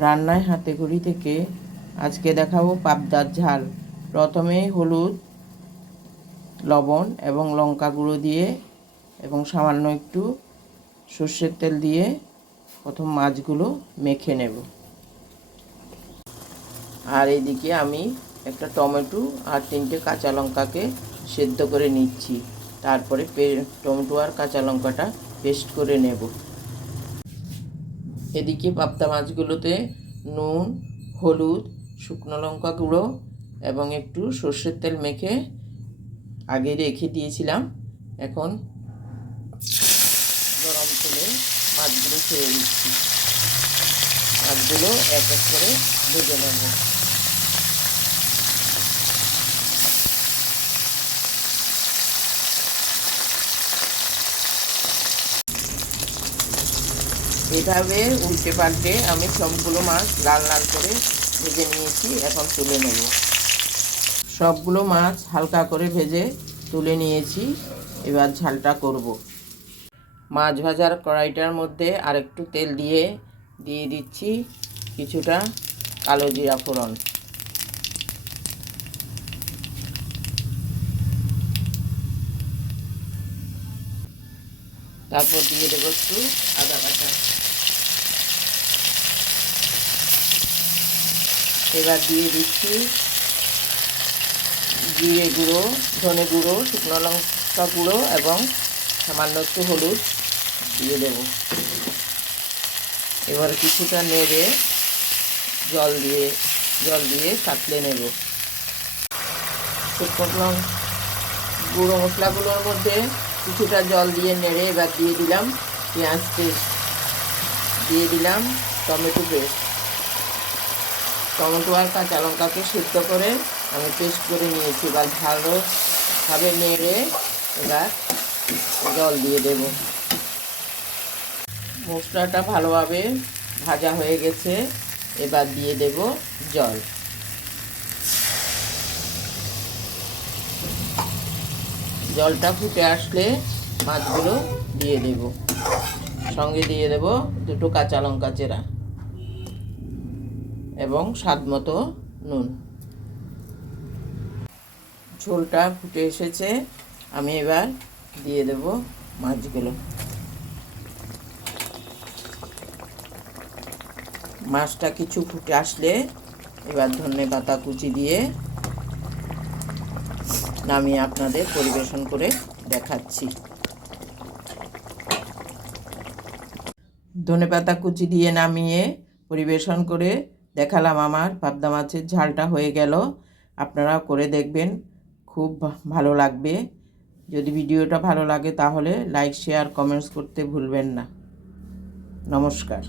রান্নায় হাতেখড়ি থেকে আজকে দেখাবো পাবদার ঝাল। প্রথমে হলুদ, লবণ এবং লঙ্কা গুঁড়ো দিয়ে এবং সামান্য একটু সর্ষের তেল দিয়ে প্রথম মাছগুলো মেখে নেব। আর এইদিকে আমি একটা টমেটো আর 3টে কাঁচা লঙ্কাকে সেদ্ধ করে নিচ্ছি। তারপরে টমেটো আর কাঁচা লঙ্কাটা পেস্ট করে নেব। এদিকে পাবদা মাছগুলোতে নুন, হলুদ, শুকনো লঙ্কা গুঁড়ো এবং একটু সর্ষের তেল মেখে আগে রেখে দিয়েছিলাম। এখন গরম তেলে মাছগুলো ছেড়ে দিচ্ছি। মাছগুলো এক এক করে ভেজে নেব। এভাবে উল্টে পাল্টে আমি সবগুলো মাছ লাল লাল করে ভেজে নিয়েছি। এখন তুলে নেব। সবগুলো মাছ হালকা করে ভেজে তুলে নিয়েছি। এবার ঝালটা করব। মাছ ভাজার কড়াইটার মধ্যে আরেকটু তেল দিয়ে দিচ্ছি কিছুটা কালো জিরা ফোড়ন। তারপর দিয়ে দেবো একটু আদা বাটা। এবার দিয়ে দিচ্ছি জিরে গুঁড়ো, ধনে গুঁড়ো, শুকনো লঙ্কা গুঁড়ো এবং সামান্য একটু হলুদ দিয়ে দেব। এবার কিছুটা নেড়ে জল দিয়ে কাটলে নেব। শুকনো গুঁড়ো মশলাগুলোর মধ্যে কিছুটা জল দিয়ে নেড়ে এবার দিয়ে দিলাম পেঁয়াজ পেস্ট, দিয়ে দিলাম টমেটো পেস্ট। টমেটো আর কাঁচা লঙ্কাকে সিদ্ধ করে আমি পেস্ট করে নিয়েছি। এবার ভালোভাবে নেড়ে এবার জল দিয়ে দেব। মশলাটা ভালোভাবে ভাজা হয়ে গেছে। এবার দিয়ে দেব জল। জলটা ফুটে আসলে মাছগুলো দিয়ে দেব। সঙ্গে দিয়ে দেব 2টো কাঁচা লঙ্কা চেরা এবং স্বাদমতো নুন। ঝোলটা ফুটে এসেছে। আমি এবার দিয়ে দেব মাছগুলো। মাছটা কিছু ফুটে আসলে এবার ধনেপাতা কুচি দিয়ে নামিয়ে আপনাদের পরিবেশন করে দেখাচ্ছি। ধনেপাতা কুচি দিয়ে নামিয়ে পরিবেশন করে দেখালাম। আমার পাবদা মাছের ঝালটা হয়ে গেল। আপনারা করে দেখবেন, খুব ভালো লাগবে। যদি ভিডিওটা ভালো লাগে তাহলে লাইক, শেয়ার, কমেন্টস করতে ভুলবেন না। নমস্কার।